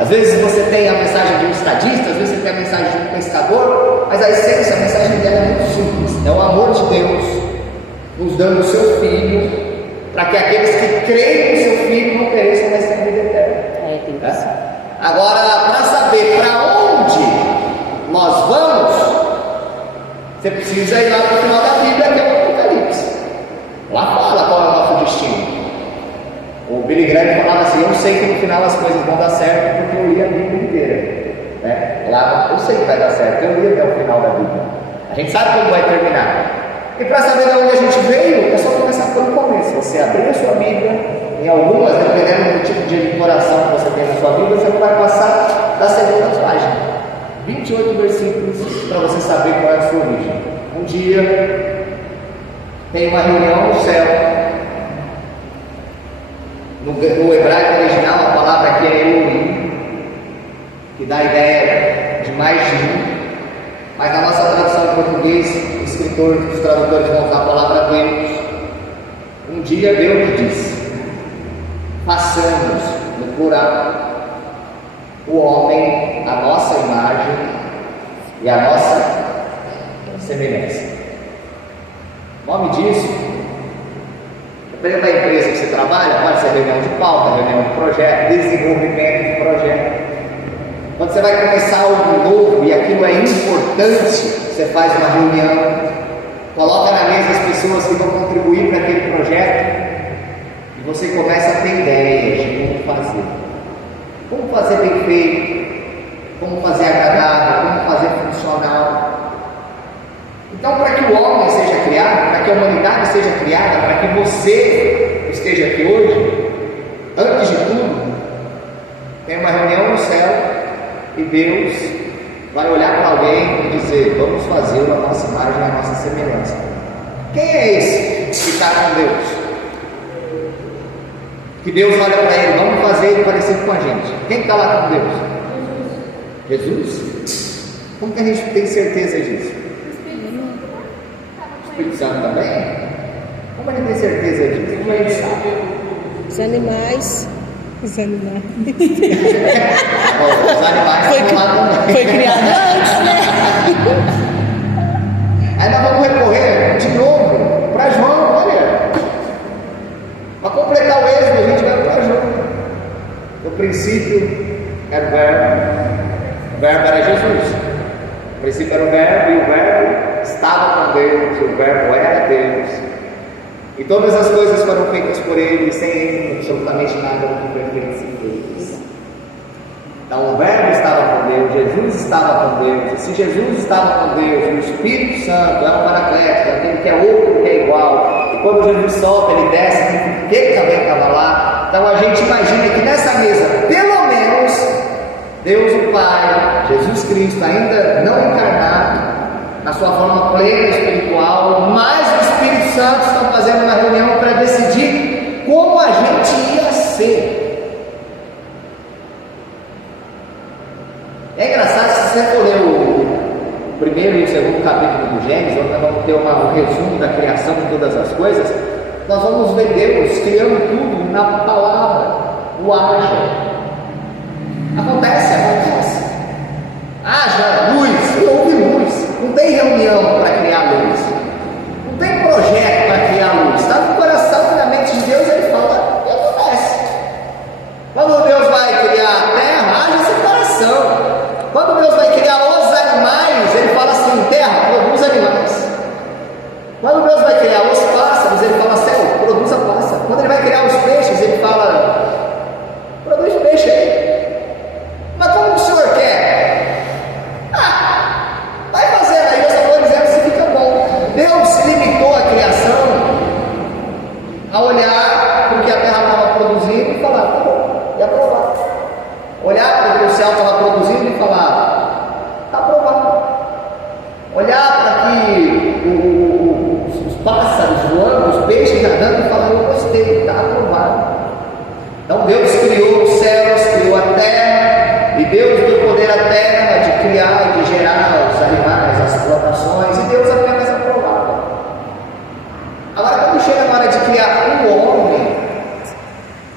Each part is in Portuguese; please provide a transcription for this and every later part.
Às vezes você tem a mensagem de um estadista, às vezes você tem a mensagem de um pescador, mas a essência, a mensagem dela é muito simples. É o amor de Deus nos dando o seu Filho, para que aqueles que creem no seu Filho não pereçam, mas tenham vida eterna. Tem que ser. Agora, para saber para onde nós vamos, você precisa ir lá para o final da Bíblia, que é o Apocalipse. Lá fala qual é o nosso destino. O Billy Graham falava assim: eu sei que no final as coisas vão dar certo porque eu li a Bíblia inteira, né? Lá eu sei que vai dar certo, eu li até o final da Bíblia. A gente sabe como vai terminar. E para saber de onde a gente veio, é só começar pelo começo. Você abrir a sua Bíblia, em algumas, dependendo do tipo de editoração que você tem na sua Bíblia, você não vai passar da segunda página. 28 versículos para você saber qual é a sua origem. Um dia tem uma reunião no céu. No hebraico original, a palavra aqui é Elohim, que dá a ideia de mais de um, mas na nossa tradução em português, os tradutores vão usar a palavra Deus. Um dia Deus disse: façamos, no plural, o homem a nossa imagem e a nossa semelhança. O nome disso, dependendo da empresa que você trabalha, pode ser reunião de pauta, reunião de projeto, desenvolvimento de projeto. Quando você vai começar algo novo e aquilo é importante, você faz uma reunião, coloca na mesa as pessoas que vão contribuir para aquele projeto e você começa a ter ideias de como fazer. Como fazer bem feito, como fazer agradável, como fazer funcional. Então, para que o homem seja criado, para que a humanidade seja criada, para que você esteja aqui hoje, antes de tudo, tem uma reunião no céu e Deus vai olhar para alguém e dizer: vamos fazer a nossa imagem e a nossa semelhança. Quem é esse que está com Deus? Que Deus olha para ele: vamos fazer ele parecido com a gente. Quem está lá com Deus? Jesus? Como que a gente tem certeza disso? Espírito Santo também? Como a gente tem certeza disso? Como a gente sabe? Os animais. Os animais. Os animais estão lá também. Foi criado antes, né? Aí nós vamos recorrer de novo para João, olha. Para completar o êxodo, a gente vai para João. No princípio era o verbo era Jesus. No princípio era o verbo, e o verbo estava com Deus, e o verbo era Deus. E todas as coisas foram feitas por Ele, e sem Ele absolutamente nada do que foi feito sem Deus. Então o verbo estava com Deus, Jesus estava com Deus, e se Jesus estava com Deus, o Espírito Santo é um paracleto, aquele que é outro que é igual, e quando Jesus solta, ele desce, significa que ele também estava lá. Então a gente imagina que nessa mesa, pelo menos, Deus o Pai, Jesus Cristo, ainda não encarnado, na sua forma plena espiritual, mais o Espírito Santo estão fazendo uma reunião para decidir como a gente ia ser. É engraçado, se você for ler o primeiro e o segundo capítulo do Gênesis, onde nós vamos ter um resumo da criação de todas as coisas, nós vamos ver Deus criando tudo na palavra, o haja. Acontece. Haja luz, e houve luz. Não tem reunião para criar luz. Não tem projeto para criar luz. Está no coração, na mente de Deus, ele fala e acontece. Quando Deus vai criar a terra, haja separação. Quando Deus vai criar os animais, ele fala assim: terra, produz animais. Quando Deus vai criar os pássaros, ele fala: céu, produza pássaro. Quando ele vai criar os peixes, ele fala: produz peixe aí. Mas como o senhor quer? Vai fazendo aí, eu só vou dizendo se fica bom. Deus limitou a criação a olhar para o que a terra estava produzindo e falar: tá bom, e aprovar. Olhar para o que o céu estava produzindo e falar: está aprovado. Olhar para que os pássaros voando, os peixes nadando e falar: eu gostei, está aprovado. Então Deus criou os céus, criou a terra, e Deus deu poder à terra de criar e de gerar os animais, as plantações, e Deus apenas aprovava. Agora, quando chega na hora de criar um homem,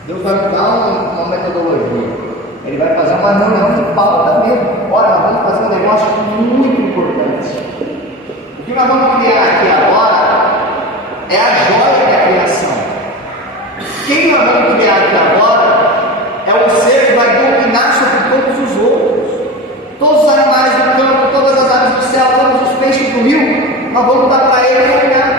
Deus vai dar uma metodologia. Ele vai fazer uma uma reunião que pauta mesmo. Olha, nós vamos fazer um negócio muito importante. O que nós vamos criar aqui agora é a joia da criação. Quem nós vamos criar aqui agora é o ser que vai dominar sobre todos os outros. Todos os animais do campo, todas as aves do céu, todos os peixes do rio, nós vamos dar para ele reinar.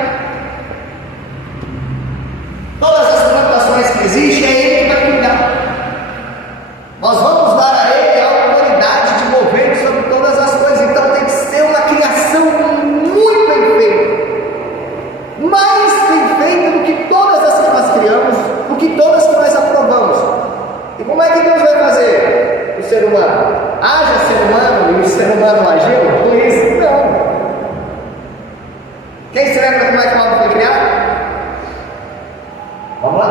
Todas as plantações que existem, é ele que vai cuidar. Nós vamos dar a ele a autoridade de mover sobre todas as coisas. Então tem que ser uma criação muito bem feita, mais bem feita do que todas as que nós criamos, do que todas que nós aprovamos. E como é que Deus vai fazer o ser humano? Haja ser humano e o ser humano agiu com isso? Não. Quem se lembra como é que o homem foi criado? Vamos lá?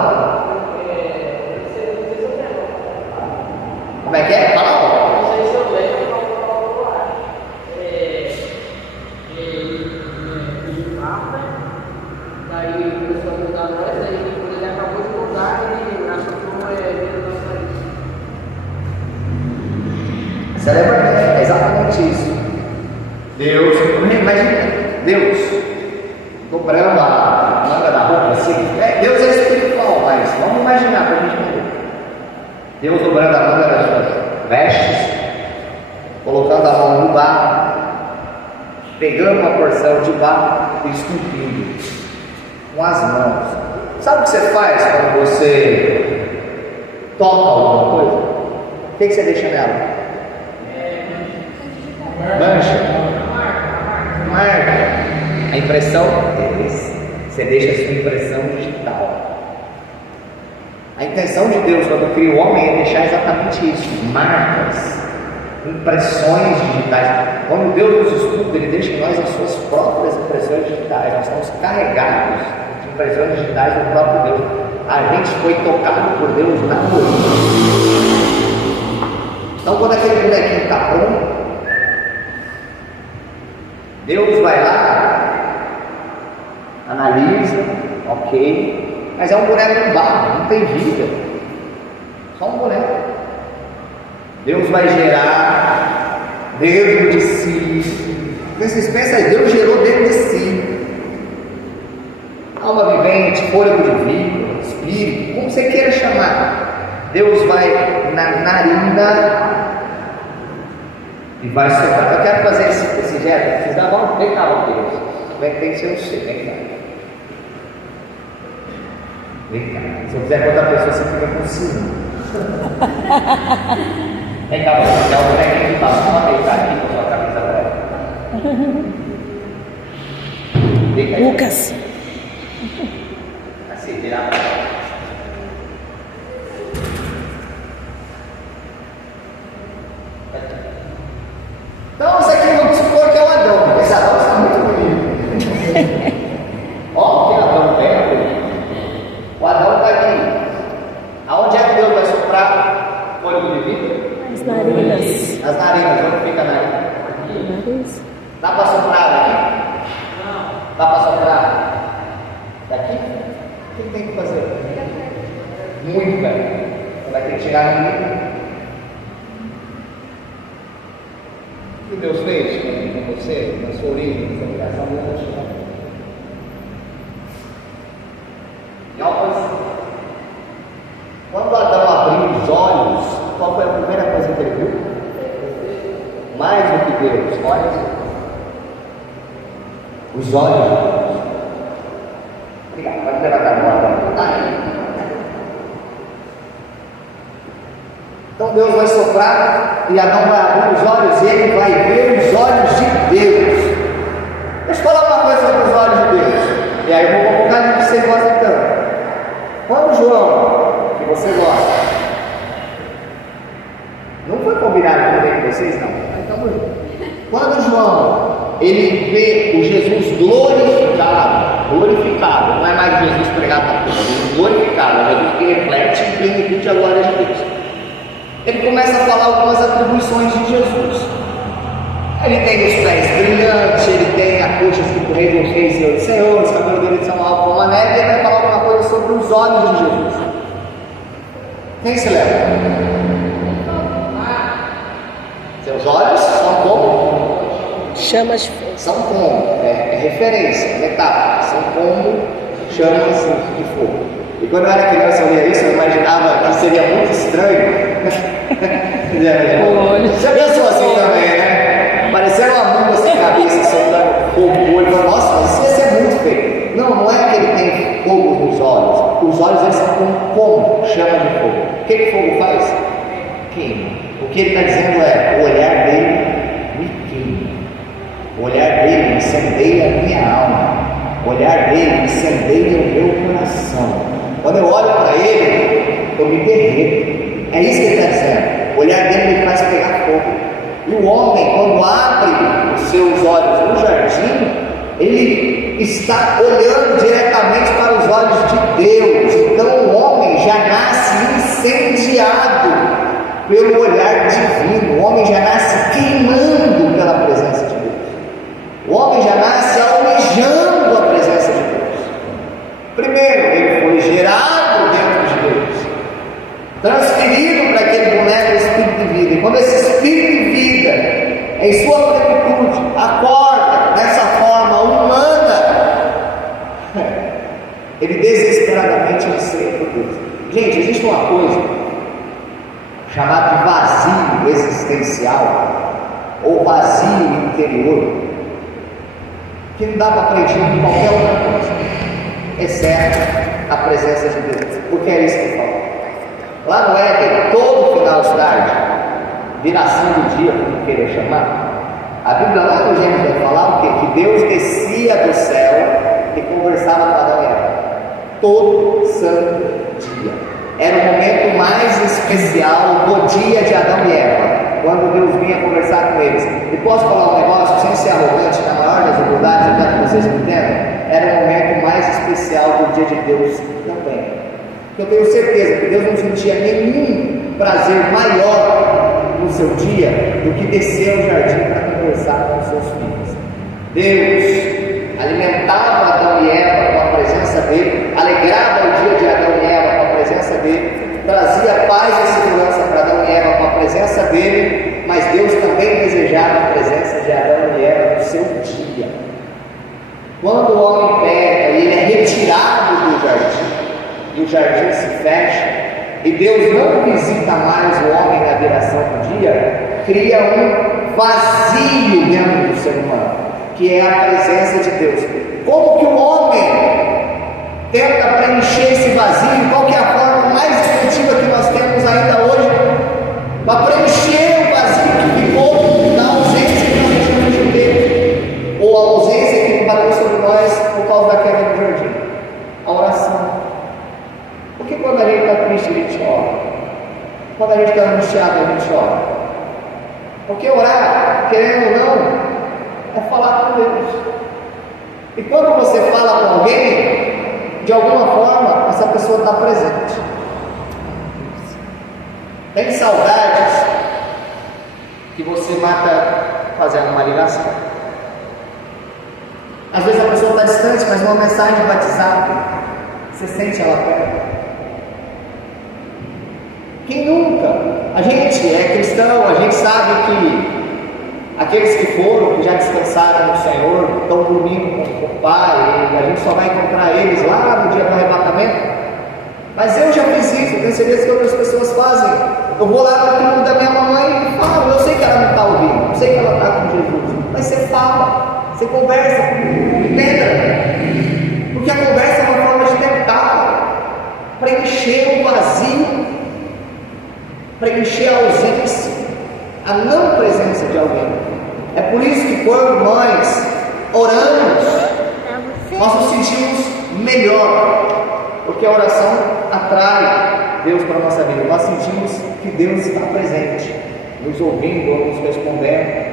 Como é que é? Fala lá. Não sei se eu lembro daí começou a mudar nós, aí quando ele acabou de mudar, ele achou que não é Você lembra bem? É exatamente isso. Deus, imagina, Deus dobrando a manga da roupa assim. Deus é espiritual, mas vamos imaginar para a gente entender. Deus dobrando a manga das suas vestes, colocando a mão no barro, pegando uma porção de barro e esculpindo com as mãos. Sabe o que você faz quando você toca alguma coisa? O que você deixa nela? Mancha, marca. A impressão, você deixa a sua impressão digital. A intenção de Deus quando cria o homem é deixar exatamente isso: marcas, impressões digitais. Quando Deus nos estuda, Ele deixa em nós as suas próprias impressões digitais. Nós estamos carregados de impressões digitais do próprio Deus. A gente foi tocado por Deus na origem. Então, quando aquele bonequinho está pronto, Deus vai lá, analisa, ok, mas é um boneco de barro, não tem vida, só um boneco. Deus vai gerar dentro de si. Vocês pensam aí, Deus gerou dentro de si alma vivente, fôlego de vida, espírito, como você queira chamar. Deus vai na narina e vai soprar. Eu quero fazer esse gesto. Vocês dão uma vem cá, Deus. Como é que tem que ser você? Vem cá. Vem cá. Se eu quiser contar a pessoa, você fica com ciúme. Vem cá, você dá um bonequinho de passo. Vamos deitar aqui com a sua camisa branca. Vem cá. Lucas. Assim, virar pra cá. Então, isso aqui vamos supor que é o Adão. Esse Adão está muito bonito. Ó, que Adão é. O Adão está aqui. Aonde é que Deus vai soprar fôlego de vida? As narinas. As narinas, onde fica a narina? Nariz. Dá para soprar daqui? Não. Dá para soprar daqui? O que tem que fazer? Muito bem. Você vai ter que chegar no nível. O que Deus fez com você, na sua origem, na sua criação, Deus vai te dar. E quando Adão abriu os olhos, qual foi a primeira coisa que ele viu? Mais do que Deus, olha os olhos de Deus. Obrigado, pode levantar a mão agora. Então Deus vai soprar e Adão vai abrir os olhos e ele vai ver os olhos de Deus. Deixa eu falar uma coisa sobre os olhos de Deus. E aí eu vou colocar ali que você gosta tanto. Quando João, que você gosta, não foi combinado com vocês, não. Então, quando João, ele vê o Jesus glorificado, não é mais Jesus pregado na cruz, Jesus glorificado, é Jesus que reflete em plenitude a glória de Deus. Ele começa a falar algumas atribuições de Jesus. Ele tem os pés brilhantes, ele tem a coxa escrito Rei dos Reis, Senhor dos Senhores, cabelo dele são alto como a neve, e ele vai falar alguma coisa sobre os olhos de Jesus. Quem se lembra? olhos são como? Chamas de fogo. São como? É referência, metáfora. São como chamas de fogo. E quando eu era criança eu lia isso, eu imaginava que seria muito estranho. Já pensou assim também, né? Parecendo uma manga sem cabeça, soltando fogo no olho. Nossa, mas isso ia ser muito feio. Não é que ele tem fogo nos olhos. Os olhos eles são como chama de fogo. O que o fogo faz? Queima. O que ele está dizendo é: o olhar dele me queima. O olhar dele incendeia a minha alma. O olhar dele incendeia o meu coração. Quando eu olho para ele, eu me derreto. É isso que ele está dizendo. O olhar dele me faz pegar fogo. E o homem, quando abre os seus olhos no jardim, ele está olhando diretamente para os olhos de Deus. Então o homem já nasce incendiado pelo olhar divino. O homem já nasce queimando pela presença de Deus. O homem já nasce almejando a presença de Deus. Primeiro, ele foi gerado dentro de Deus, transferido para aquele boneco espírito de vida. E quando esse espírito de vida, em sua plenitude, acorda dessa forma humana, ele desesperadamente anseia por Deus. Gente, existe uma coisa chamada de vazio existencial ou vazio interior que não dá para preencher com qualquer outra coisa, exceto a presença de Deus. Porque é isso que fala. Lá no Éden, todo final de tarde, viração do dia, como querer chamar, a Bíblia lá no Gênesis vai falar o quê? Que Deus descia do céu e conversava com Adão e Eva. Todo santo dia. Era o momento mais especial do dia de Adão e Eva, quando Deus vinha conversar com eles. E posso falar um negócio, sem ser arrogante, na maior das humildades, até que vocês me entendam, era o momento mais especial do dia de Deus também. Eu tenho certeza que Deus não sentia nenhum prazer maior no seu dia do que descer ao jardim para conversar com os seus filhos. Deus alimentava Adão e Eva com a presença dele, alegrava o dia de Adão e Eva com a presença dele, trazia paz e segurança para Adão e Eva com a presença dele, mas Deus também desejava a presença de Adão e Eva no seu dia. Quando o homem peca e ele é retirado do jardim, e o jardim se fecha, e Deus não visita mais o homem na viração do dia, cria um vazio dentro do ser humano, que é a presença de Deus. Como que o homem tenta preencher esse vazio? Qual que é a forma mais efetiva que nós temos ainda hoje para preencher o vazio que ficou na ausência que nós deixamos de ter, ou a ausência que bateu sobre nós por causa da queda do jardim? A oração. Porque quando a gente está triste, a gente ora. Quando a gente está angustiado, a gente ora. Porque orar, querendo ou não, é falar com Deus. E quando você fala com alguém, de alguma forma, essa pessoa está presente. Tem saudades que você mata fazendo uma ligação. Às vezes a pessoa está distante, mas uma mensagem de WhatsApp, você sente ela perto. Quem nunca? A gente é cristão, a gente sabe que aqueles que foram, que já descansaram no Senhor, estão dormindo com o Pai, e a gente só vai encontrar eles lá no dia do arrebatamento. Mas eu já fiz isso, eu tenho certeza que outras pessoas fazem. Eu vou lá no túmulo da minha mamãe e falo, eu sei que ela não está ouvindo, eu sei que ela está com Jesus, mas você fala, você conversa, entenda? Porque a conversa é uma forma de tentar preencher o vazio, preencher a ausência, a não presença de alguém. É por isso que quando nós oramos, nós nos sentimos melhor, porque a oração atrai Deus para a nossa vida. Nós sentimos que Deus está presente, nos ouvindo ou nos respondendo.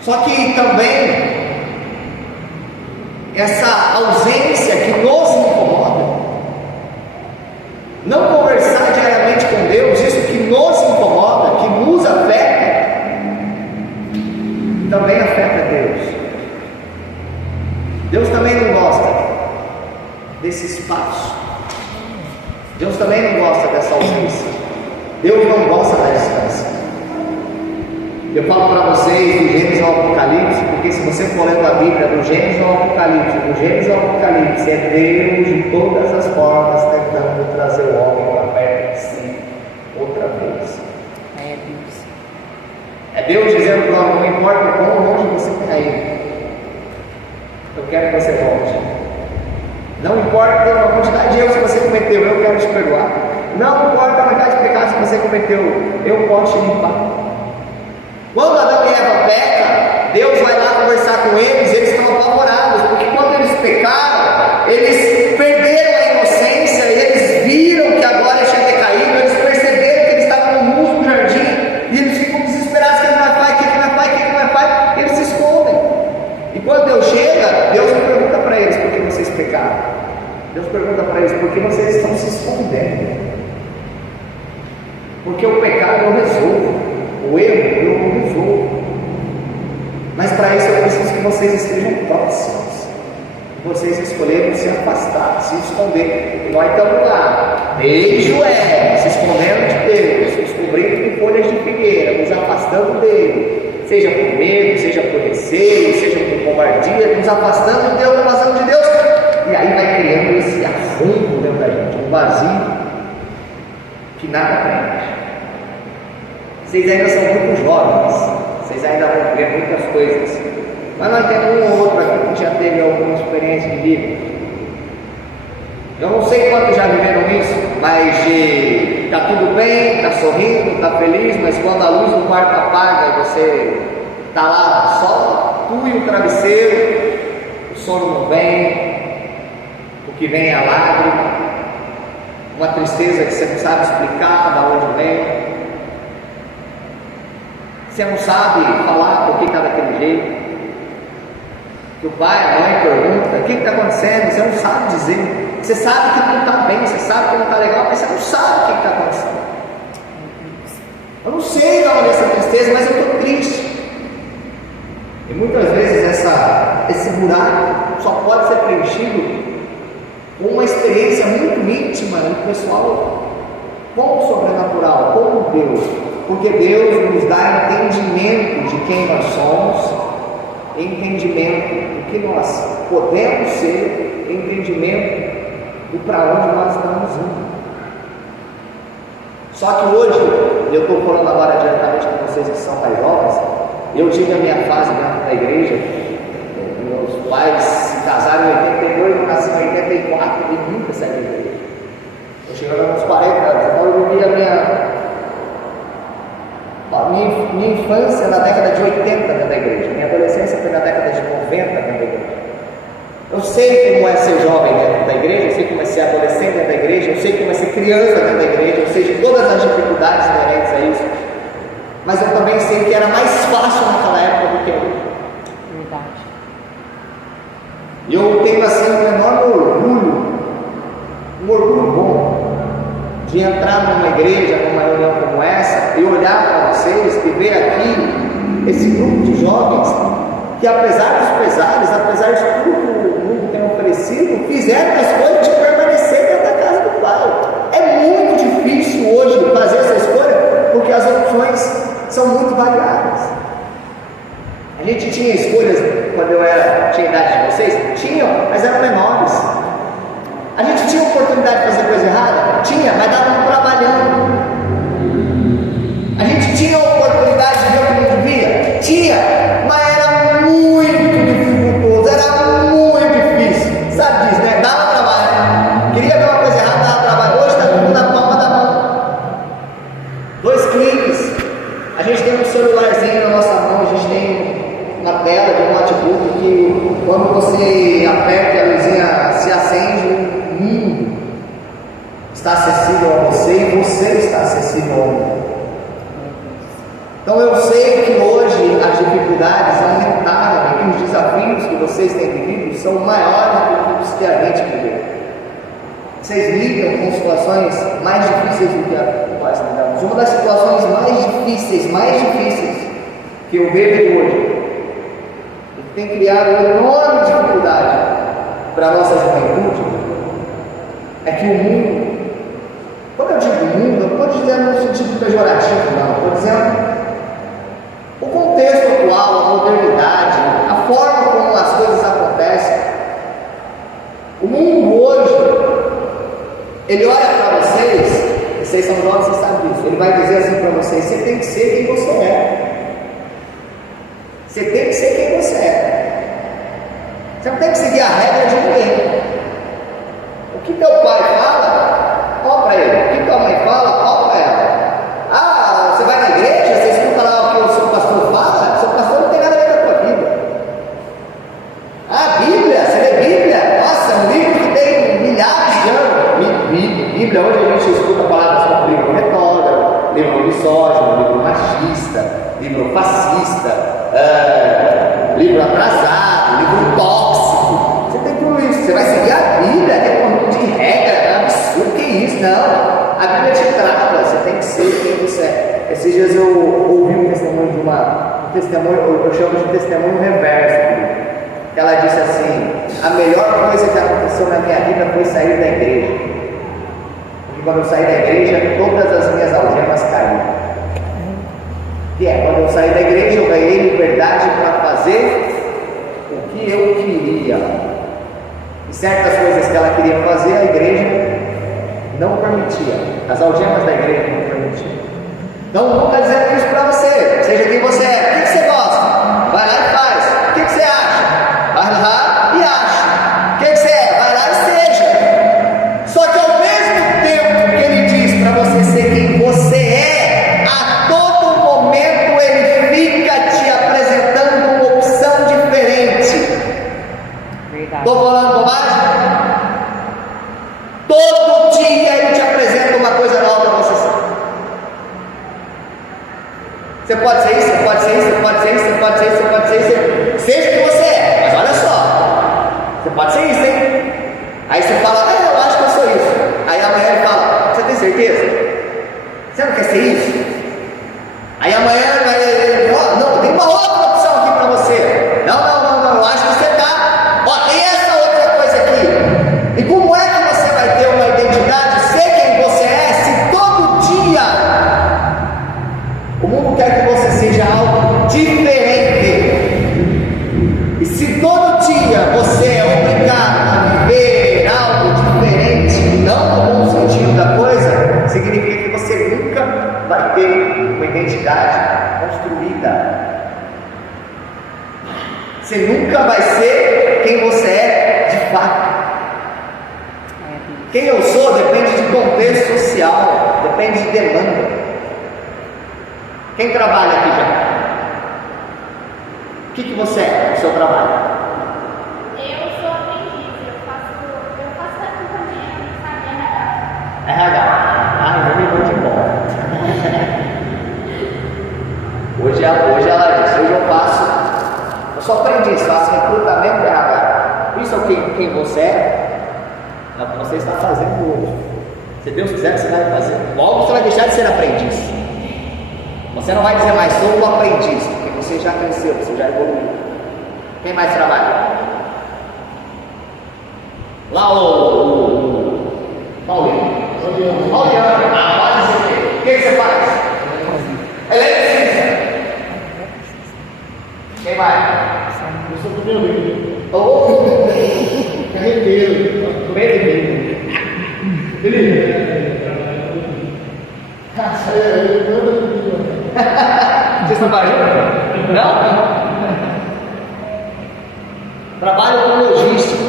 Só que também essa ausência que nos incomoda, não conversar diariamente com Deus, isso que nos incomoda, que nos afeta, também afeta Deus. Deus também não gosta desse espaço. Deus também não gosta dessa ausência. Deus não gosta da distância. eu falo para vocês do Gênesis ao Apocalipse, porque se você for lendo a Bíblia, do Gênesis ao Apocalipse, do Gênesis ao Apocalipse, é Deus de todas as formas tentando trazer o homem para perto de si, outra vez. É Deus dizendo para o homem: não importa quão longe você cair, eu quero que você volte. Não importa a quantidade de erros que você cometeu, eu quero te perdoar. Não importa a quantidade de pecados que você cometeu, eu posso te limpar. Quando Adão e Eva pecam, Deus vai lá conversar com eles estão apavorados, porque quando eles pecaram, eles perderam a inocência, eles viram que agora tinha decaído, eles perceberam que eles estavam no mundo do jardim, e eles ficam desesperados: o que vai fazer, o que vai fazer, o que vai fazer, e eles se escondem. E quando Deus chega, Deus não pergunta para eles: por que vocês pecaram? Deus pergunta para eles: por que vocês estão se escondendo? Porque o pecado eu resolvo, o erro eu não resolvo. Mas para isso eu preciso que vocês estejam próximos. Vocês escolheram se afastar, se esconder. E nós estamos lá, desde o Éden, se escondendo de Deus, nos cobrindo com folhas de figueira, nos afastando dele, seja por medo, seja por receio, seja por covardia, nos afastando de Deus, afastando de Deus. E aí vai criando esse afundo dentro da gente, um vazio que nada prende. Vocês ainda são muito jovens, vocês ainda vão ver muitas coisas, mas nós temos um ou outro aqui que já teve alguma experiência de vida. Eu não sei quantos já viveram isso, mas de tá tudo bem, tá sorrindo, tá feliz, mas quando a luz do quarto apaga, você tá lá só tu e o travesseiro, o sono não vem, o que vem é a lágrima, uma tristeza que você não sabe explicar de onde vem. Você não sabe falar por que está daquele jeito. Que o pai, a mãe pergunta: o que está acontecendo? Você não sabe dizer. Você sabe que não está bem, você sabe que não está legal, mas você não sabe o que está acontecendo. Eu não sei de onde é essa tristeza, mas eu estou triste. E muitas vezes esse buraco só pode ser preenchido com uma experiência muito íntima e pessoal com o sobrenatural, com o Deus. Porque Deus nos dá entendimento de quem nós somos, entendimento do que nós podemos ser, entendimento do para onde nós estamos indo. Só que hoje, eu estou falando agora diretamente com vocês que são mais jovens, eu tive a minha fase dentro da igreja. Meus pais se casaram em 82, eu nasci em 84 e nunca saí da igreja. Eu cheguei nos 40 anos, então eu vivi a minha infância na década de 80 dentro da igreja, minha adolescência foi na década de 90 dentro da igreja. Eu sei como é ser jovem dentro da igreja, eu sei como é ser adolescente dentro da igreja, eu sei como é ser criança dentro da igreja, eu sei de todas as dificuldades inerentes a isso, mas eu também sei que era mais fácil naquela época do que hoje. Verdade. E eu tenho assim um enorme orgulho bom, de entrar numa igreja, numa reunião como essa, e olhar para vocês e ver aqui esse grupo de jovens que, apesar dos pesares, apesar de tudo que o mundo tem oferecido, fizeram a escolha de permanecer dentro da casa do Pai. É muito difícil hoje fazer essa escolha, porque as opções são muito variadas. A gente tinha escolhas quando tinha idade de vocês? Tinham, mas eram menores. A gente tinha oportunidade de fazer coisa errada? Tinha, mas estava trabalhando. A gente tinha oportunidade de ver o que não devia? Tinha, mas era muito dificultoso, era muito difícil. Sabe disso, né? Dava trabalho. Queria ver uma coisa errada, dava trabalho. Hoje está tudo na palma da mão. 2 cliques. A gente tem um celularzinho na nossa mão, a gente tem na tela de um notebook que quando você aperta a luzinha se acende, o mundo está acessível a você e você está acessível ao mundo. Então eu sei que hoje as dificuldades aumentaram e que os desafios que vocês têm vivido são maiores do que os que a gente viveu. Vocês lidam com situações mais difíceis do que a que nós lidamos. Uma das situações mais difíceis que eu vejo hoje, e que tem criado uma enorme dificuldade para a nossa juventude, é que o mundo, quando eu digo mundo, eu não estou dizendo no sentido pejorativo, não, estou dizendo o ele vai dizer assim para você: você tem que ser quem você é. Você tem que ser quem você é. Você não tem que seguir a regra de ninguém. O que teu pai fala, ó para ele. O que tua mãe fala, ó para ela. Ah, você vai na igreja, você escuta lá o que o seu pastor fala, o seu pastor não tem nada a ver com a tua vida. Ah, Bíblia, você lê Bíblia? Nossa, é um livro que tem milhares de anos. Bíblia, hoje a gente escuta palavras como livro retrógrado, livro misógino, livro machista, livro fascista, livro atrasado, livro tóxico. Você tem tudo isso. Você vai seguir a Bíblia, é um monte de regra, é um absurdo, que isso? Não. A Bíblia te trata, você tem que ser quem você é. Esses dias eu ouvi um testemunho de um testemunho, eu chamo de testemunho reverso. Ela disse assim: a melhor coisa que aconteceu na minha vida foi sair da igreja. Porque quando eu saí da igreja, todas as minhas algemas caíram. E quando eu saí da igreja, eu ganhei liberdade para fazer o que eu queria. E certas coisas que ela queria fazer, a igreja não permitia. As algemas da igreja não permitiam. Então, não está dizendo isso para você. Seja quem você é. O que você gosta? Vai lá e faz. O que você acha? Vai lá e acha. O que você é? Vai lá e seja. Só que ao mesmo tempo que ele diz para você ser quem você é, a todo momento ele fica te apresentando uma opção diferente. Estou falando bobagem? Todo dia ele te apresenta uma coisa nova para você ser. Você pode ser isso, você pode ser isso, você pode ser isso, você pode ser isso, você pode ser isso. Seja o que você é, mas olha só. Você pode ser isso, hein? Aí você fala: eu acho que eu sou isso. Aí amanhã ele fala: você tem certeza? Você não quer ser isso? Aí amanhã ele fala: não, tem uma outra opção aqui para você. Não, eu acho que você tá. Ó, tem essa outra coisa aqui. E como é que você vai ter uma identidade, ser quem você é, se todo dia o mundo quer que você seja algo diferente? E se todo dia você é obrigado a viver algo diferente, não no bom sentido da coisa, significa que você nunca vai ter uma identidade construída. Você nunca vai ser quem você é de fato. Quem eu sou depende de contexto social, depende de demanda. Quem trabalha aqui já? O que você é no seu trabalho? Eu sou aprendiz, eu faço acompanhamento, sabe, RH. RH. Eu me vou de bom. Hoje ela disse: hoje eu sou aprendiz, faço recrutamento de RH. Isso é quem você é o que você está fazendo hoje. Se Deus quiser, você vai fazer. Logo você vai deixar de ser aprendiz. Você não vai dizer mais: sou um aprendiz, porque você já cresceu, você já evoluiu. Quem mais trabalha? Lá o Paulinho. Pauliano. Pode ser. O que você faz? Eletricista. Quem mais? Eu sou caminhoneiro. Carreteiro. Merendeiro. Vocês estão juntos? Não? Trabalho com logística.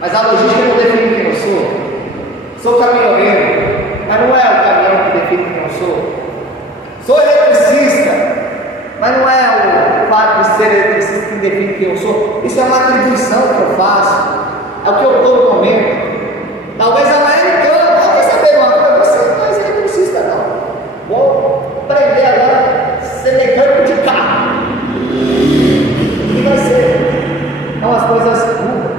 Mas a logística não define quem eu sou. Sou caminhoneiro, mas não é o caminhão que define quem eu sou. Sou eletricista, mas não é o fato de ser eletricista que define quem eu sou. Isso é uma atribuição que eu faço. É o que eu estou no momento. Talvez amanhã ele canta: quer saber uma coisa? Você não é mais eletricista, não. Vou aprender agora a ser mecânico de carro. E vai ser. Então as coisas mudam.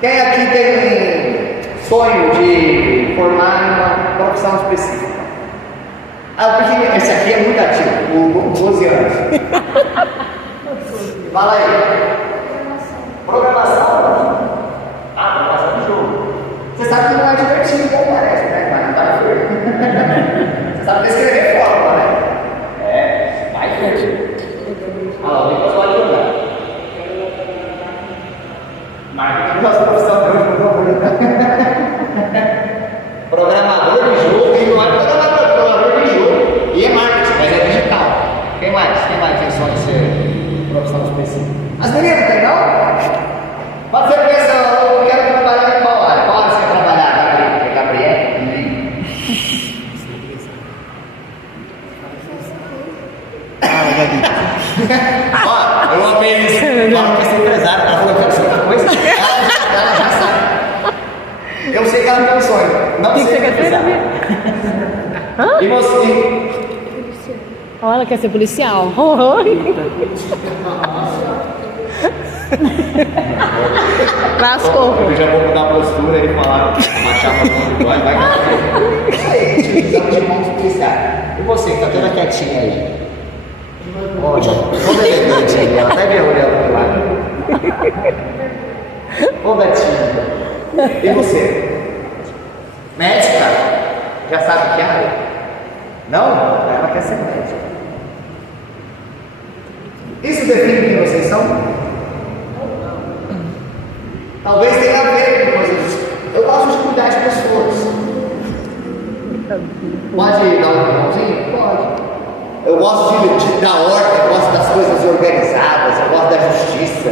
Quem aqui tem sonho de formar uma profissão específica? Esse aqui é muito ativo, com 12 anos. Fala aí. Programação. Programação de jogo. Você sabe que não é divertido, não parece, né? Mas não vai frente. Você sabe escrever fórmula, né? Vai frente. Depois pode mudar. Marketing, nossa profissão de hoje mudou muito. Programador de jogo, e não é programador. Ó, eu amei isso. Fala que essa empresária, ela falou, eu quero ser outra coisa. Ela já sabe. Eu sei que ela tem um sonho. Não sei O que você quer ser, empresária. Davi? E você? Olha, ela quer ser policial. Oi. Lascou. Eu já vou mudar a postura e falar, machar a mão do vai cair. Isso aí, precisamos de mãos policiais. E você, que tá toda quietinha aí? Olha, toda elegante aí, ela até me olhando pro lado. Toda tímida. E você? Médica? Já sabe que área? Não? Ela quer ser médica. Isso define quem vocês são? Talvez tenha a ver com vocês. Eu gosto de cuidar de pessoas. Pode dar um irmãozinho? Pode. Eu gosto da ordem, eu gosto das coisas organizadas, eu gosto da justiça.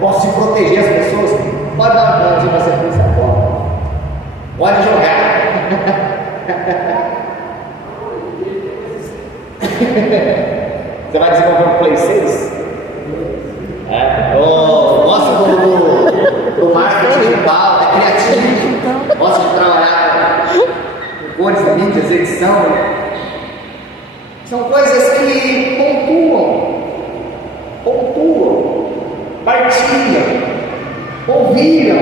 Posso proteger as pessoas. Pode dar um irmãozinho para ser policial? Pode jogar. Você vai desenvolver um Play 6? Gosto do marketing digital, da criativo. Gosto de trabalhar com cores, mídias, edição. São coisas que pontuam, partilham, ouviram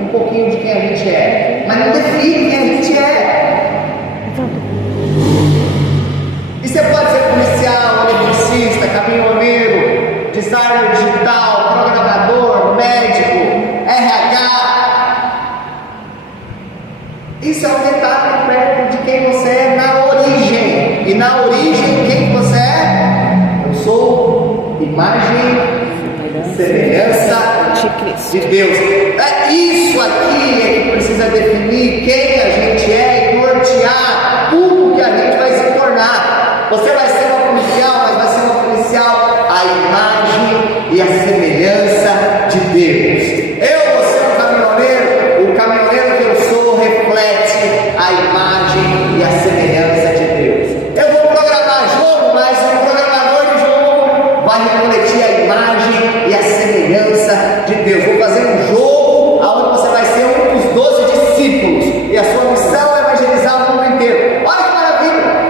um pouquinho de quem a gente é, mas não define quem a gente é. E você pode ser policial, eletricista, caminhoneiro, designer digital, programador, médico, RH. Isso é um detalhe perto de quem você é na origem. E na origem, quem você é? Eu sou imagem e semelhança de Deus. Isso aqui é que precisa definir quem a gente é e nortear tudo que a gente vai se tornar. Você vai ser uma policial, mas vai ser uma policial à imagem e à semelhança de Deus. Eu vou ser um caminhoneiro, o caminhoneiro que eu sou reflete a imagem e a semelhança de Deus. Eu vou programar jogo, mas o programador de jogo vai refletir a imagem e a semelhança de Deus. Vou fazer um jogo onde você vai ser um dos 12 discípulos e a sua missão é evangelizar o mundo inteiro. Olha que maravilha!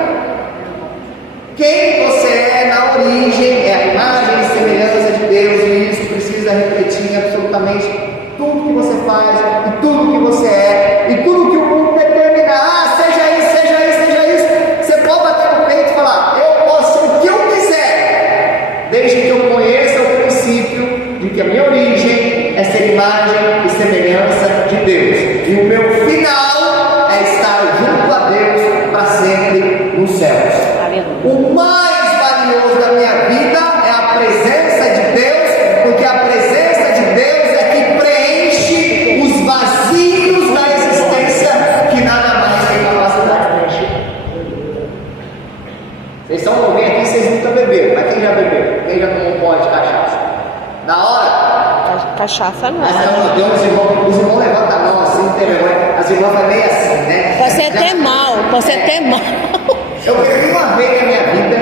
Quem você é na origem é a imagem e semelhança de Deus, e isso precisa refletir em absolutamente tudo que você faz, e tudo que você é, e tudo que o mundo determinar. Seja isso, seja isso, seja isso. Você pode bater no peito e falar: eu posso ser o que eu quiser, desde que eu conheça o princípio de que a minha origem é ser imagem e semelhança de Deus, e o meu final é estar junto a Deus para sempre nos céus. O mais valioso da minha vida é a presença de Deus, porque a presença de Deus é que preenche os vazios da existência que nada mais tem capacidade de preencher. Vocês estão ouvindo aqui, vocês nunca beberam, mas quem já bebeu? Quem já tomou um pó de cachaça? Na hora? Cachaça não. Os irmãos levantam a mão assim, não tem vergonha. As irmãs vai meio assim, né? Pode ser até mal, pode ser até mal. Eu bebi uma vez na minha vida,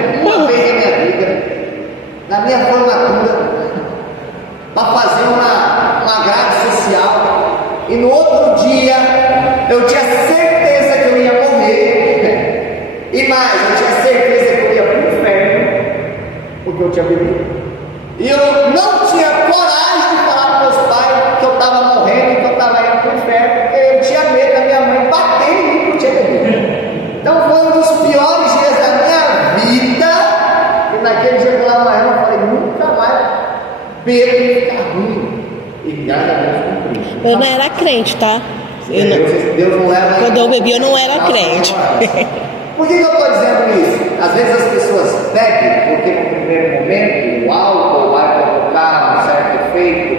na minha formatura, para fazer uma grade social, e no outro dia eu tinha certeza que eu ia morrer, e mais, eu tinha certeza que eu ia para o inferno, porque eu tinha bebido, e eu não tinha coragem de falar para meus pais que eu estava morrendo e que eu estava indo para o inferno, porque eu tinha medo da minha mãe bater em mim porque eu tinha bebido. Então foi um dos piores dias da minha vida. E naquele dia que eu lá amanhã eu falei: nunca mais bebo e ficar ruim. E graças a Deus cumpri. Eu não era crente, tá? Deus não leva. Quando eu bebi, eu não era crente. Por que eu estou dizendo isso? Às vezes as pessoas bebem porque no primeiro momento o álcool vai provocar um certo efeito,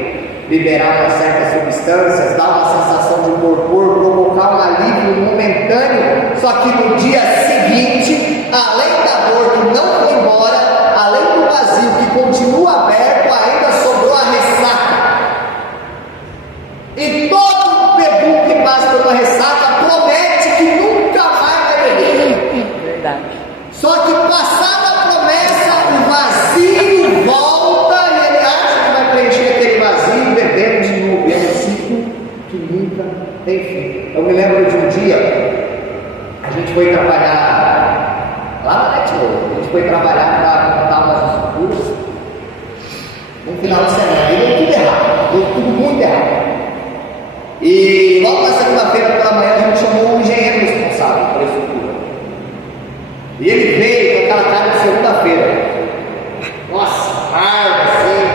liberar uma certa substâncias, dar uma sensação de torpor, provocar um alívio momentâneo, só que no dia seguinte, além da dor que não foi embora, além do vazio que continua aberto, ainda sobrou a ressaca. E todo bebum que passa por uma ressaca promete que nunca mais vai beber. Verdade. Só que passada a promessa, Enfim, eu me lembro de um dia, a gente foi trabalhar lá na Network, a gente foi trabalhar para montar umas estruturas no final de semana, e deu tudo errado, deu tudo muito errado. E logo na segunda-feira pela manhã a gente chamou um engenheiro responsável pela estrutura. E ele veio com aquela cara de segunda-feira. Nossa, raiva assim.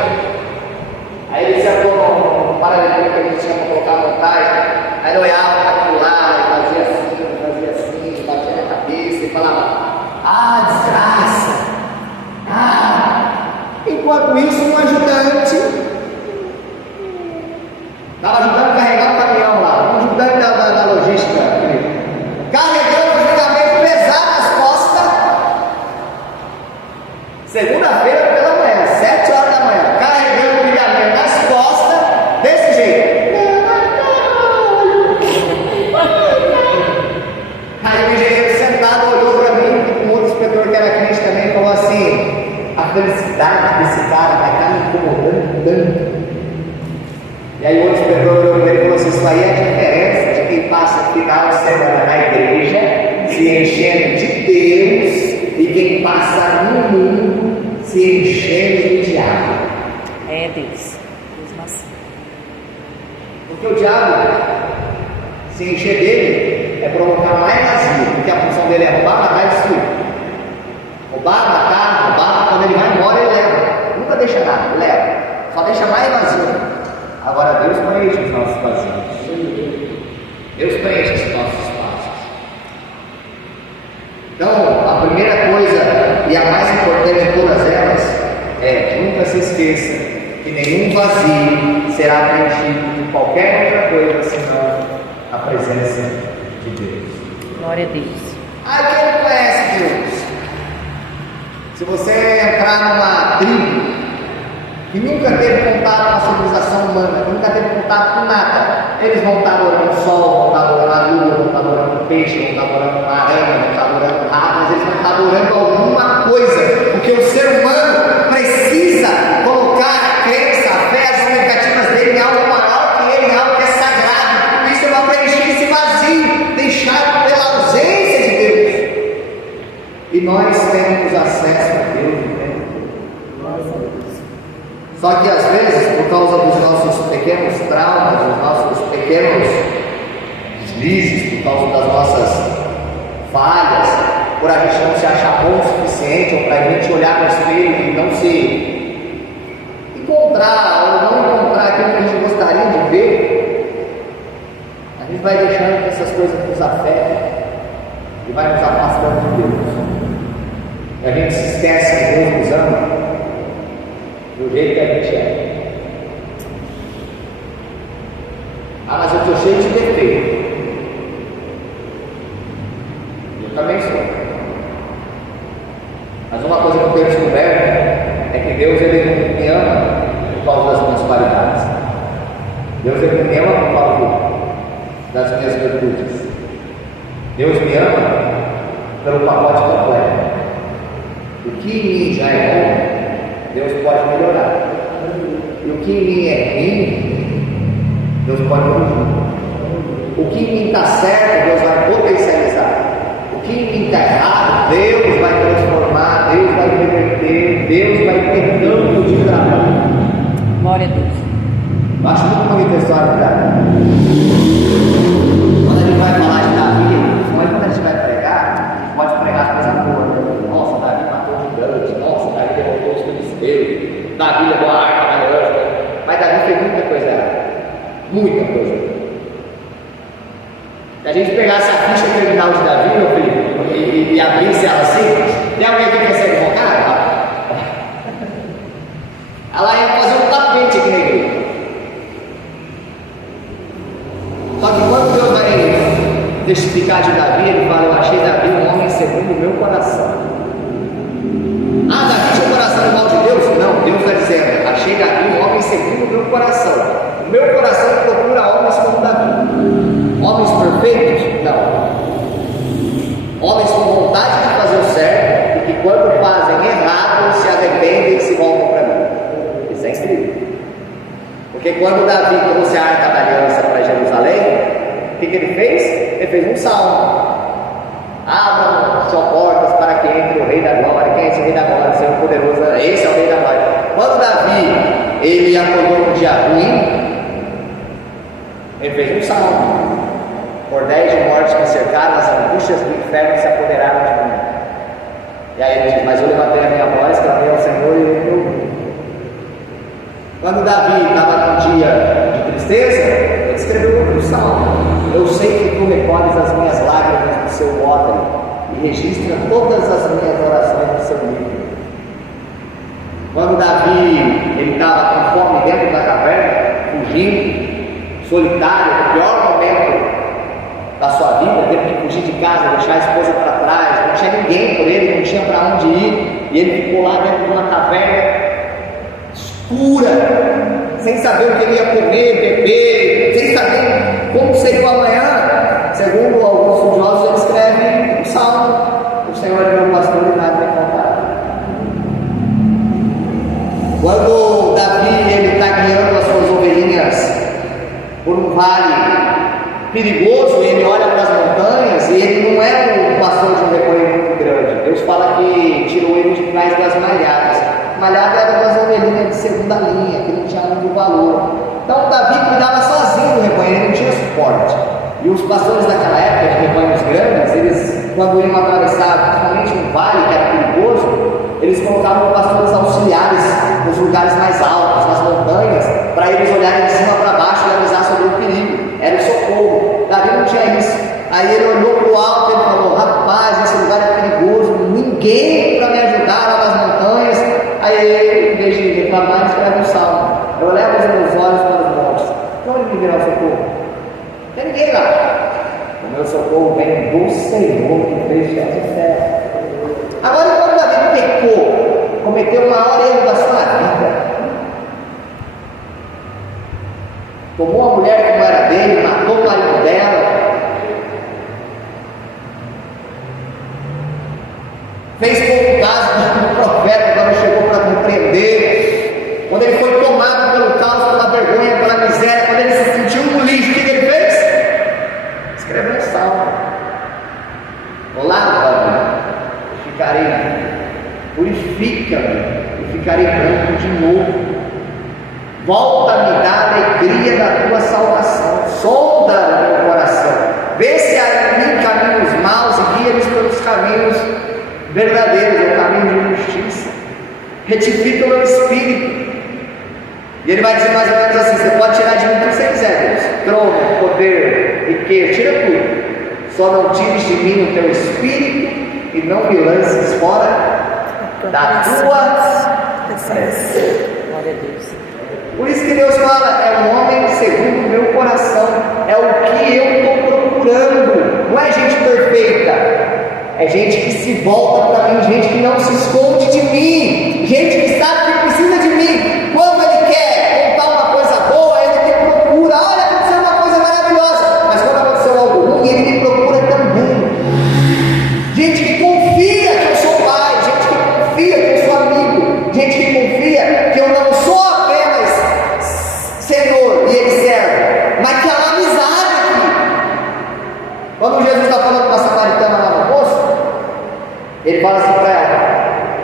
Aí ele sentou no paralelepípedo que a gente tinha para colocar a montagem. Aí ele olhava para aquilo lá e fazia assim, batia na cabeça e falava: ah, desgraça! Ah! Enquanto isso, um ajudante estava ajudando a carregar o caminhão lá, um ajudante da logística, carregando o julgamento pesado nas costas. Segunda-feira pela manhã, 7 horas da manhã, carregando o julgamento nas costas, desse jeito. Aí o engenheiro sentado olhou para mim, e um outro inspetor que era crente também falou assim: a felicidade desse cara vai estar me incomodando tanto. E aí o outro inspetor olhou para ele e falou assim: isso aí é a diferença de quem passa o final de semana na igreja se enchendo de Deus e quem passa no mundo se enchendo de diabo. É Deus. Deus nasceu. Porque o diabo, se encher dele, é provocar mais vazio, porque a função dele é roubar, matar e destruir. Roubar, matar, quando ele vai embora ele leva. Nunca deixa nada, ele leva. Só deixa mais vazio. Agora Deus preenche os nossos vazios. Deus preenche os nossos espaços. Então, a primeira coisa e a mais importante de todas elas é que nunca se esqueça que nenhum vazio será preenchido por qualquer outra coisa senão a presença de Deus. Glória a Deus. Ah, quem não conhece Deus? Se você entrar numa tribo que nunca teve contato com a civilização humana, que nunca teve contato com nada, eles vão estar adorando o sol, vão estar adorando a lua, vão estar adorando o peixe, vão estar adorando a aranha, vão estar adorando ratas, eles vão estar adorando alguma coisa, porque o ser humano precisa colocar a crença, a fé, as expectativas dele em algo maior que ele, em algo que é sagrado. Por isso ele vai preencher esse vazio deixado pela ausência de Deus. E nós temos acesso a Deus o tempo todo. Só que às vezes, por causa dos nossos pequenos traumas, dos nossos pequenos deslizes, por causa das nossas falhas, por a gente não se achar bom o suficiente, ou para a gente olhar no espelho e não se encontrar, ou não encontrar aquilo que a gente gostaria de ver, a gente vai deixando que essas coisas nos afetem e vai nos afastando de Deus. E a gente se esquece que Deus nos ama do jeito que a gente é. Ah, mas eu estou cheio de defeito. Eu também sou. Mas uma coisa que eu tenho descoberto é que Deus ele não me ama por causa das minhas qualidades. Deus ele me ama por causa das minhas virtudes. Deus me ama pelo pacote completo. O que em mim já é bom, Deus pode melhorar. E o que em mim é ruim, Deus pode corrigir. O que em mim está certo, Deus vai potencializar. O que em mim está errado, Deus vai transformar, Deus vai reverter, Deus vai ter campo de trabalho. Glória a Deus. Eu acho muito bonita a história de Davi. Quando a gente vai falar de Davi, quando a gente vai pregar, a gente pode pregar coisa boa. Nossa, Davi matou o gigante, nossa, Davi derrotou os filisteus, Davi levou a arca maravilhosa. Mas Davi fez muita coisa errada. Muita coisa errada. Se a gente pegasse a ficha criminal de Davi, meu filho, e abrisse ela assim, tem alguém que quer ser advogado? Ela ia fazer um tapete aqui na igreja. Só que quando Deus vai testificar de Davi, ele fala: eu achei Davi um homem segundo o meu coração. Ah, Davi tinha o coração igual de Deus? Não, Deus está dizendo: achei Davi um homem segundo o meu coração. O meu coração procura homens como Davi. Homens perfeitos? Não. Homens com vontade de fazer o certo e que quando fazem errado se arrependem e se voltam para mim. Isso é incrível. Porque quando Davi trouxe a arca da aliança para Jerusalém, fez? Ele fez um salmo. Abram só portas para que entre o Rei da Glória. Quem é esse Rei da Glória? O Senhor poderoso. Esse é o Rei da Glória. Quando Davi, ele acordou um dia ruim, ele fez um salmo. Por 10 de morte me cercaram, as angústias do inferno se apoderaram de mim. E aí ele diz, mas eu levantei a minha voz, clamei ao Senhor e ele me ouviu. Quando Davi estava num dia de tristeza, ele escreveu outro salmo. Eu sei que tu recolhes as minhas lágrimas do seu odre e registra todas as minhas orações no seu livro. Quando Davi ele estava com fome dentro da caverna, fugindo, solitário, no pior momento da sua vida, teve que fugir de casa, deixar a esposa para trás, não tinha ninguém por ele, não tinha para onde ir, e ele ficou lá dentro de uma caverna escura, sem saber o que ele ia comer, beber, sem saber como seria o amanhã. Segundo alguns estudiosos, ele escreve um salmo: o Senhor é meu pastor e nada me faltará. Quando Davi ele está guiando as suas ovelhinhas por um vale perigoso, e ele olha para as montanhas, e ele não é um pastor de um rebanho muito grande. Deus fala que tirou ele de trás das malhadas. Malhada era das ovelhinhas de segunda linha, que não tinha muito valor. Então Davi cuidava sozinho do rebanho, ele não tinha suporte. E os pastores daquela época, de rebanhos grandes, eles, quando iam atravessar principalmente um vale que era perigoso, eles colocavam pastores auxiliares nos lugares mais altos, nas montanhas, para eles olharem de cima para baixo e avisar sobre o perigo. Era o socorro. Davi não tinha isso. Aí ele olhou para o alto e ele falou: rapaz, esse lugar é perigoso, ninguém para me ajudar lá nas montanhas. Aí ele, em vez de reclamar, escreve um salmo: eu levo os meus olhos para os montes, de onde me virá o socorro? Não tem ninguém lá. O meu socorro vem do Senhor que fez céus e terra. Agora, quando Davi pecou, cometeu o maior erro da sua vida, tomou uma mulher que não era dele, matou o marido dela, fez pouco caso do profeta quando chegou para compreender, quando ele foi tomado pelo caos, pela vergonha, pela miséria, quando ele se sentiu no lixo, o que ele fez? Escreveu um salmo: lava-me, ficarei, purifica-me e ficarei branco de novo. Volta-me da alegria da tua salvação, sonda o meu coração, vê se há em mim caminhos maus e guia-nos pelos caminhos verdadeiros, o caminho de justiça. Retifica o meu espírito. E ele vai dizer mais ou menos assim: você pode tirar de mim o que você quiser, Deus, trono, poder, riqueza, tira tudo, só não tires de mim o teu espírito e não me lances fora da tua presença. Glória a Deus. Por isso que Deus fala: é um homem segundo o meu coração, é o que eu estou procurando. Não é gente perfeita, é gente que se volta para mim, gente que não se esconde de mim, gente que sabe que precisa de mim. Quando ele quer contar uma coisa boa, ele me procura: olha, aconteceu uma coisa maravilhosa. Mas quando aconteceu algo ruim, ele me procura também. Gente que confia que eu sou pai, gente que confia que eu sou amigo, gente que confia que eu não sou apenas Senhor e ele serve, mas que há uma amizade aqui. Quando Jesus está falando com a samaritana lá no poço, ele fala assim para ela: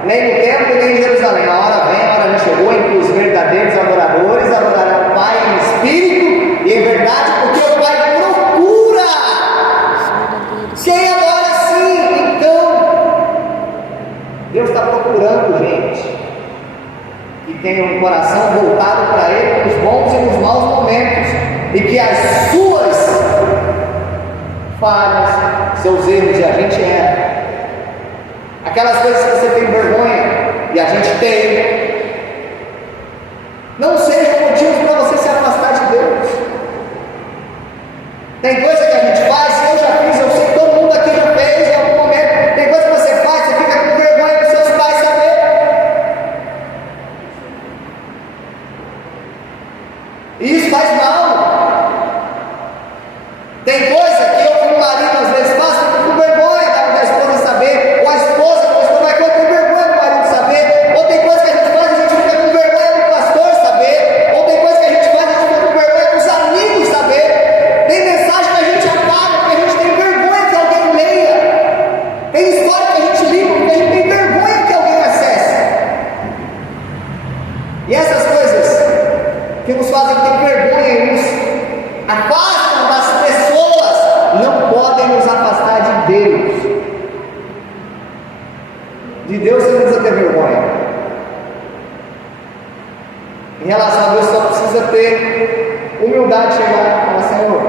nem no templo nem em Jerusalém, a hora vem, a hora já chegou em que os verdadeiros adoradores adorarão o Pai em espírito e em verdade, porque o Pai procura quem adora assim. Então Deus está procurando gente que tenha um coração voltado para Ele nos bons e nos maus momentos, e que as suas falhas, seus erros, e a gente erra, aquelas coisas que você tem vergonha, e a gente tem, não sejam motivos para você se afastar de Deus. Tem coisa que a gente faz, eu já fiz, eu sei que todo mundo aqui já fez em algum momento. Tem coisa que você faz, você fica com vergonha dos seus pais saber. E isso faz mal. Tem coisa que eu, como marido, às vezes faço, eu fico com vergonha da esposa saber, ou a esposa, quando estou mais com vergonha do marido saber. Ou tem coisa que a gente faz, a gente fica com vergonha do pastor saber. Ou tem coisa que a gente faz, a gente fica com vergonha dos amigos saber. Tem mensagem que a gente De Deus você não precisa ter vergonha. Em relação a Deus, só precisa ter humildade de chegar e falar: Senhor,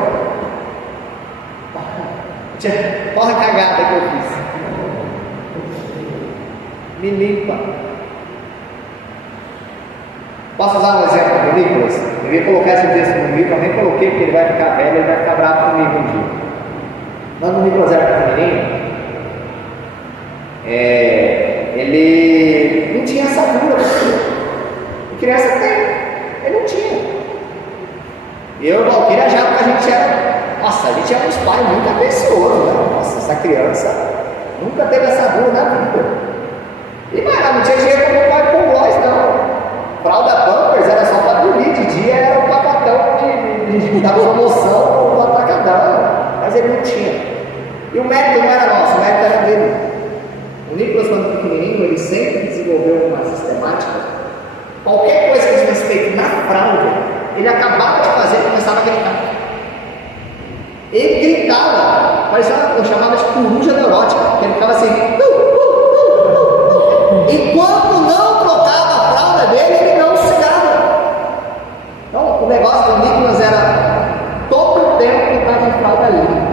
olha a cagada que eu fiz. Me limpa. Posso usar um exemplo do Nicolas? Eu ia colocar esse texto no livro, eu nem coloquei porque ele vai ficar velho, ele vai ficar bravo comigo um dia. Quando o Nicolas era pequenininho, ele não tinha essa dura. A criança tem, ele não tinha. E eu e o Valquíria achava que a gente era, nossa, a gente era uns pais muito abençoados, né? Nossa, essa criança nunca teve essa dura na vida. E mas não tinha dinheiro para comprar com nós, não. Fralda Pampers era só para dormir, de dia era o pacotão da promoção do atacadão, mas ele não tinha. E o mérito não era nosso, o mérito era dele. O Nicolas, quando pequenininho, ele sempre desenvolveu uma sistemática. Qualquer coisa que ele tivesse feito na fralda, ele acabava de fazer e começava a gritar. Ele gritava, parecia, eu chamava de coruja neurótica, que ele ficava assim. Enquanto não trocava a fralda dele, ele não sossegava. Então, o negócio do Nicolas era todo o tempo que estava de fralda limpa.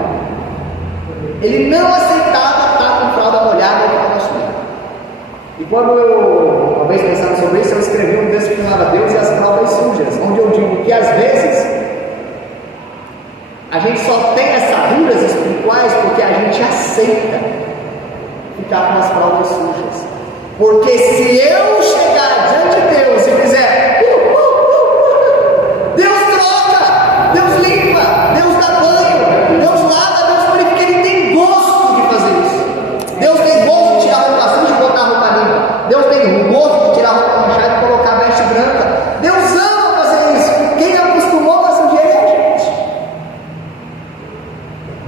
Ele não aceitava estar com fralda molhada ou fralda suja. E quando eu, uma vez pensando sobre isso, eu escrevi um texto que chamava Deus e as fraldas sujas, onde eu digo que às vezes a gente só tem assaduras espirituais porque a gente aceita ficar com as fraldas sujas. Porque se eu chegar diante de Deus e fizer Deus troca, Deus limpa, Deus dá banho, Deus lava, Deus purifica, Ele tem gosto de fazer isso. Deus tem gosto de tirar a roupa suja e botar a roupa limpa. Deus tem gosto de tirar a roupa manchada e colocar a veste branca. Deus ama fazer isso. Quem acostumou a fazer é a gente.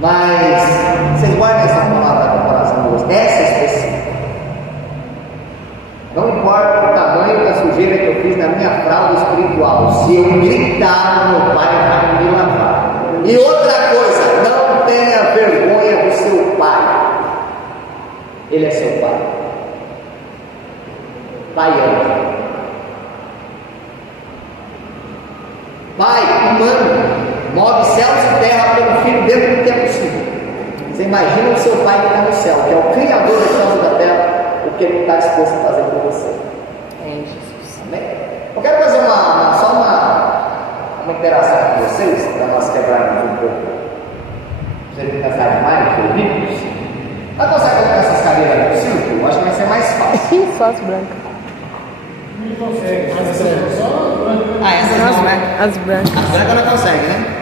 Mas vocês guardem essa palavra da comparação de Deus. Essa é específica. Não importa o tamanho da sujeira que eu fiz na minha fralda espiritual, se eu gritar, meu pai vai me lavar. E outra coisa, não tenha vergonha do seu pai. Ele é seu pai. Pai ama. Pai humano move céus e terra pelo filho dentro do que é possível. Você imagina o seu pai que está no céu, que é o Criador dos céus e da terra, o que ele está disposto a fazer por você. É, Jesus. Amém? Eu quero fazer só uma interação com vocês, para nós quebrarmos um pouco. Vocês não cansaram demais, queridos? Mas consegue colocar essas cadeiras no círculo? Eu acho que vai ser mais fácil. Só as brancas. Não consegue, mas só branco. Ah, essas não, né? As brancas. As brancas não consegue, né?